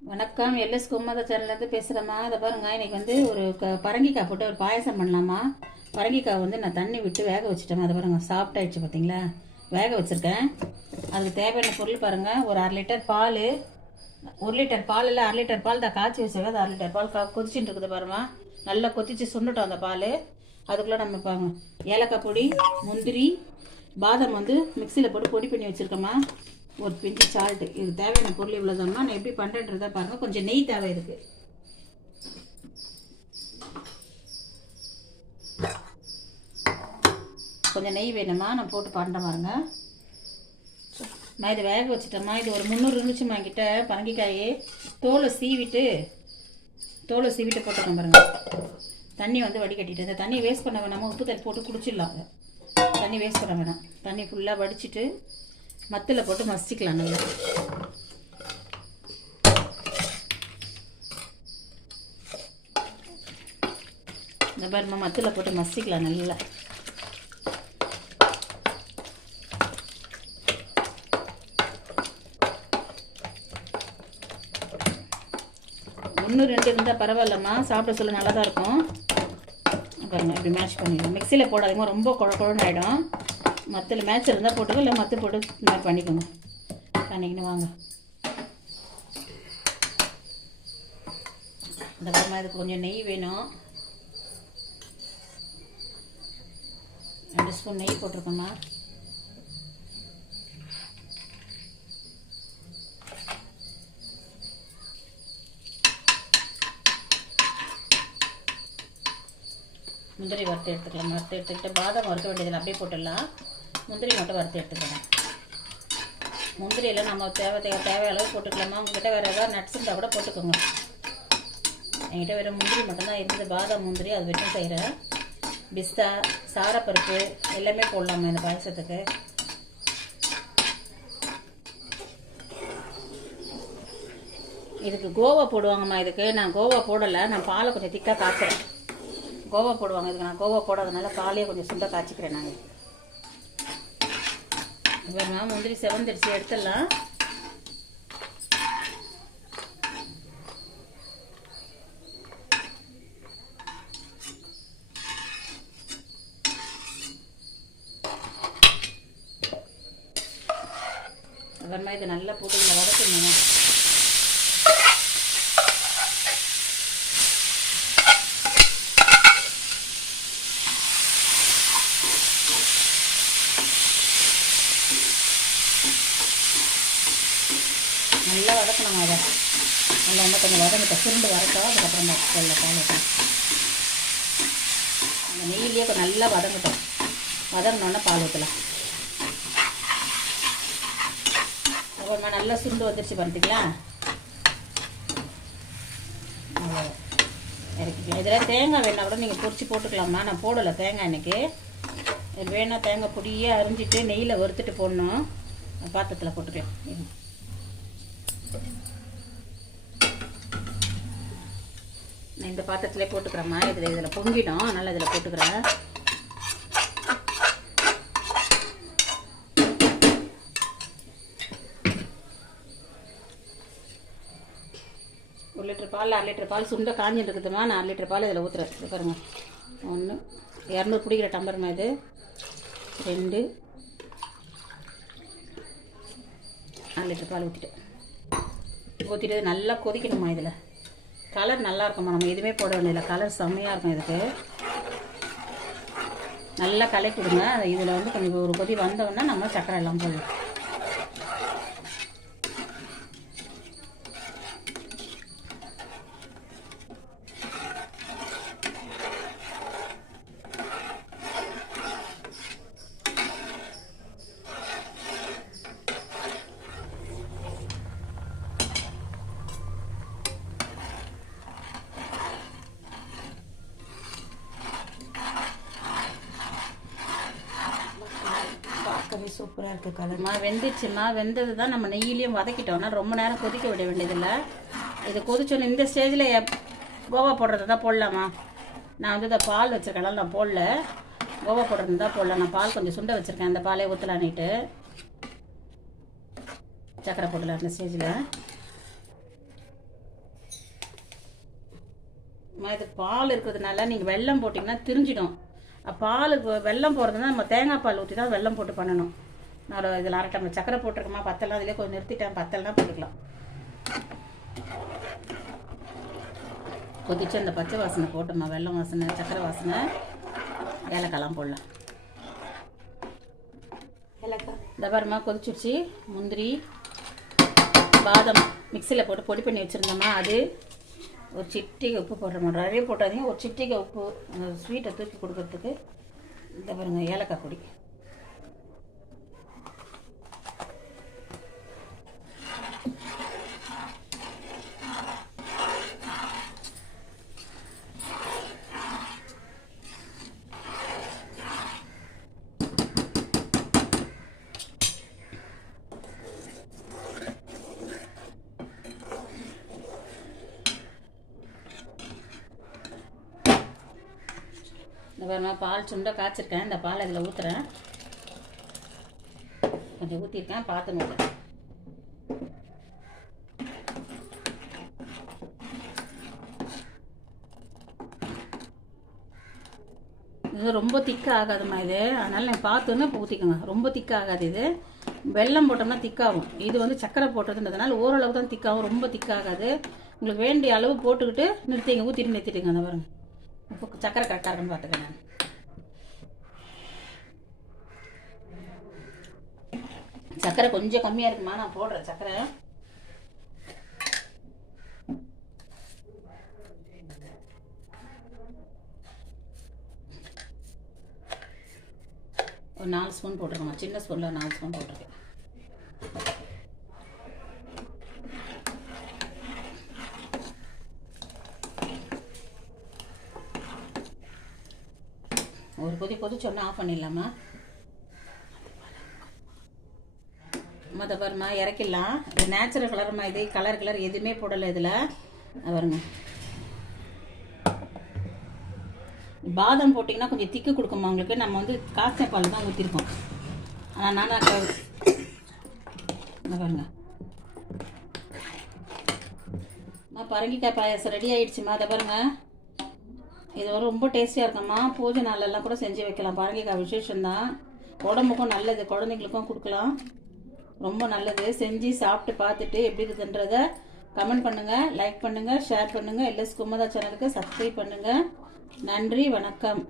வணக்கம். எல்எஸ் கும்மத சேனல்லேருந்து பேசுகிறேம்மா அதை பாருங்க இன்னைக்கு வந்து ஒரு க பரங்கிக்காய் போட்டு ஒரு பாயசம் பண்ணலாமா? பரங்கிக்காய் வந்து நான் தண்ணி விட்டு வேக வச்சுட்டேன் அதை பாருங்க சாஃப்ட் ஆயிடுச்சு பார்த்தீங்களா? வேக வச்சுருக்கேன். அதுக்கு தேவையான பொருள் பாருங்கள் ஒரு அரை லிட்டர் பால். ஒரு லிட்டர் பால் இல்லை அரை லிட்டர் பால் தான் காய்ச்சி வச்சுருக்கேன். அது அரை லிட்டர் பால் கா கொதிச்சுட்டு இருக்குது பாருமா நல்லா கொதிச்சு சுண்டுட்டோம் அந்த பால். அதுக்குள்ளே நம்ம பாருங்க ஏலக்காய் பொடி முந்திரி பாதாம் வந்து மிக்சியில் போட்டு பொடி பண்ணி வச்சுருக்கோம்மா. ஒரு பிஞ்சு சால்ட்டு இது தேவையான பொருள் இவ்வளோதாம்மா நான் எப்படி பண்ணுறேன்றதை பாருங்கள் கொஞ்சம் நெய் தேவை இருக்குது கொஞ்சம் நெய் வேணுமா? நான் போட்டு பண்ணுறேன் பாருங்க. நான் இதை வேக வச்சுட்டேம்மா. இது ஒரு முந்நூறு இருந்துச்சுமா என்கிட்ட. பரங்கிக்காய். தோலை சீவிட்டு தோலை சீவிட்டு போட்டுக்கோங்க பாருங்க. தண்ணி வந்து வடிகட்டிட்டு. இந்த தண்ணியை வேஸ்ட் பண்ண வேணாமா? உப்பு தண்ணி போட்டு குடிச்சிடலாம். தண்ணி வேஸ்ட் பண்ண வேணாம். தண்ணி ஃபுல்லாக வடிச்சிட்டு மத்தில் போட்டு மசிக்கலாம் நல்லா. இந்த பாருமா மத்தில் போட்டு மசிக்கலாம் நல்லா. ஒன்று ரெண்டு இருந்தால் பரவாயில்லம்மா. சாப்பிட சொல்ல நல்லா தான் இருக்கும் பாருங்க இப்படி மேட்ச் பண்ணிடுவோம் மிக்சியில் போடாதீங்க ரொம்ப குழ குழன்னு ஆகிடும் மத்தில் மேட்ச் இருந்தால் போட்டுக்கோ இல்லை மற்ற போட்டு இந்த மாதிரி பண்ணிக்கோங்க. பண்ணிக்கின்னு வாங்க. இந்த மாதிரி இதுக்கு கொஞ்சம் நெய் வேணும். ரெண்டு ஸ்பூன் நெய் போட்டிருக்கோம்மா. முந்திரி வறுத்து எடுத்துக்கலாம் வறுத்து எடுத்துக்கிட்டு பாதாம் வறுக்க வேண்டியதில் அப்படியே போட்டுடலாம். முந்திரி மட்டும் வறுத்து எடுத்துக்கிறேன் முந்திரியில் நம்ம தேவை தேவை தேவை அளவு போட்டுக்கலாமா? உங்ககிட்ட வேறு ஏதாவது நட்ஸ் இருந்தால் கூட போட்டுக்கோங்க. என்கிட்ட வெறும் முந்திரி மட்டும்தான் இருந்தது. பாதாம் முந்திரி அது வச்சு செய்கிறேன் பிஸ்தா சாரப்பருப்பு எல்லாமே போடலாமா இந்த பாயசத்துக்கு? இதுக்கு கோவா போடுவாங்கம்மா இதுக்கு. நான் கோவா போடலை. நான் பாலை கொஞ்சம் திக்காக காய்ச்சுறேன். கோவா போடுவாங்க. இதுக்கு நான் கோவா போடாதனால பாலையே கொஞ்சம் சுண்ட காய்ச்சிக்கிறேன் நான். இப்போ முந்திரி செவந்திரிச்சு எடுத்துடலாம். அப்புறமா இது நல்லா போட்டு இதில் வதக்கணும். நல்லா வதக்கணும் அதை. நல்லா வந்து கொஞ்சம் வதங்கிட்ட சுருண்டு வரட்டும். அதுக்கப்புறம் சொல்ல பாலட்டும் அந்த நெய்யிலேயே கொஞ்சம் நல்லா வதங்கட்டும். வதங்கினோன்னா பால் ஊற்றலாம் அப்புறமா நல்லா சுருண்டு வந்துருச்சு பார்த்தீங்களா இறக்கிக்கலாம். இதில் தேங்காய் வேணா கூட நீங்கள் பொறிச்சு போட்டுக்கலாம்மா. நான் போடலை தேங்காய் இன்னைக்கு. வேணால் தேங்காய் பொடியே அரிஞ்சிட்டு நெய்யில் வறுத்துட்டு போடணும். பாத்திரத்தில் போட்டுக்கலாம் இருங்க. நான் இந்த பாத்திரத்திலே போட்டுக்கிறேம்மா. இதில் இதில் பொங்கிடும். அதனால் இதில் போட்டுக்கிறேன். ஒரு லிட்டர் பால் அரை லிட்டர் பால் சுண்ட காஞ்சிட்டு இருக்குதுமா நான் அரை லிட்டர் பால் இதில் ஊற்றுறேன் பாருங்க. ஒன்று இரநூறு பிடிக்கிற டம்பர்மா இது. ரெண்டு. அரை லிட்டர் பால் ஊற்றிட்டேன் ஊற்றிட்டு நல்லா கொதிக்கணுமா இதில்? கலர் நல்லா இருக்குமா? நம்ம எதுவுமே போட வேண்டியதில்லை. கலர் செம்மையாக இருக்கும் இதுக்கு. நல்லா கலக்கி விடுங்க. இதில் வந்து கொஞ்சம் ஒரு கொதி வந்தோடனே நம்ம சக்கரை எல்லாம் போடலாம். சூப்பராக இருக்குது கலர் அம்மா வெந்துச்சுமா வெந்தது தான் நம்ம நெய்யிலையும் வதக்கிட்டோம்னா ரொம்ப நேரம் கொதிக்க விட வேண்டியதில்லை. இது கொதிச்சோன்னு இந்த ஸ்டேஜில் கோவா போடுறது தான் போடலாமா? நான் வந்து இந்த பால் வச்சுருக்கனால நான் போடல. கோவா போடுறது தான் போடல. நான் பால் கொஞ்சம் சுண்டை வச்சுருக்கேன். அந்த பாலே ஊற்றலான்னுட்டு சக்கரை போடலாம் அந்த ஸ்டேஜில் இது பால் இருக்கிறதுனால நீங்கள் வெல்லம் போட்டிங்கன்னா திரிஞ்சிடும். பால் வெள்ளம் வெல்லம் போடுறதுனா நம்ம தேங்காய் பால் ஊற்றி தான் வெல்லம் போட்டு பண்ணணும். நான் இதில் அரை டம்ளர் சக்கரை போட்டிருக்கேம்மா பத்தலாம் அதிலே கொஞ்சம் நிறுத்திட்டேன். பத்தலாம் போட்டுக்கலாம். கொதிச்சு அந்த பச்சை வாசனை போட்டோம்மா வெள்ளம் வாசனை சக்கரை வாசனை. ஏலக்காய்லாம் போடலாம். ஏலக்காய் இந்த பாருமா கொதிச்சுடுச்சு முந்திரி பாதம் மிக்சியில் போட்டு பொடி பண்ணி வச்சுருந்தோமா அது. ஒரு சிட்டிகை உப்பு போடுறோமா நிறைய போட்டாதீங்க. ஒரு சிட்டிகை உப்பு அந்த ஸ்வீட்டை தூக்கி கொடுக்கறதுக்கு. இந்த பாருங்கள் ஏலக்காய் பொடி. நான் பால் சுண்ட காய்ச்சிருக்கேன். இந்த பால் இதில் ஊற்றுறேன் கொஞ்சம் ஊற்றிருக்கேன் பார்த்துன்னு இது. ரொம்ப திக்காக ஆகாதும்மா இது. அதனால் நான் பார்த்துன்னு ஊற்றிக்கோங்க ரொம்ப திக்காக ஆகாது இது. வெல்லம் போட்டோம்னா திக்காகும். இது வந்து சக்கரை போட்டதுன்றதுனால ஓரளவு தான் திக்காகும். ரொம்ப திக்காகாது. உங்களுக்கு வேண்டிய அளவு போட்டுக்கிட்டு நிறுத்திங்க ஊற்றிட்டு நிறுத்திட்டுங்க அந்த பாருங்க. உப்பு சக்கரை கரெக்டாக இருக்குன்னு பார்த்துக்கங்க சக்கரை கொஞ்சம் கம்மியாக இருக்குமா? நான் போடுறேன் சக்கரை. ஒரு நாலு ஸ்பூன் போட்டிருக்கேன் சின்ன ஸ்பூனில் நாலு ஸ்பூன் போட்டிருக்கேன். ஒரு கொதி கொதிச்சோன்னா ஆஃப் பண்ணிடலாமா? மத பாருமா இறக்கிடலாம். இது நேச்சுரல் கலருமா இது கலர் கலர் எதுவுமே போடலை இதில். பாருங்க. பாதம் போட்டிங்கன்னா கொஞ்சம் திக்கு கொடுக்குமா உங்களுக்கு. நம்ம வந்து காசை பால் தான் ஊற்றிருக்கோம் ஆனால் நானும் அக்கா- பாருங்க. அம்மா பரங்கிக்காய் பாயாசம் ரெடி ஆயிடுச்சுமா அதை பாருங்க. இது ரொம்ப டேஸ்டியாக இருக்கும்மா. பூஜை நாளெல்லாம் கூட செஞ்சு வைக்கலாம். பரங்கிக்காய் விசேஷம்தான். உடம்புக்கும் நல்லது. குழந்தைங்களுக்கும் கொடுக்கலாம். ரொம்ப நல்லது. செஞ்சு சாப்பிட்டு பார்த்துட்டு எப்படி இருக்குதுன்றத கமெண்ட் பண்ணுங்கள் லைக் பண்ணுங்கள் ஷேர் பண்ணுங்கள் எல்எஸ் குமதா சேனலுக்கு சப்ஸ்கிரைப் பண்ணுங்கள் நன்றி வணக்கம்.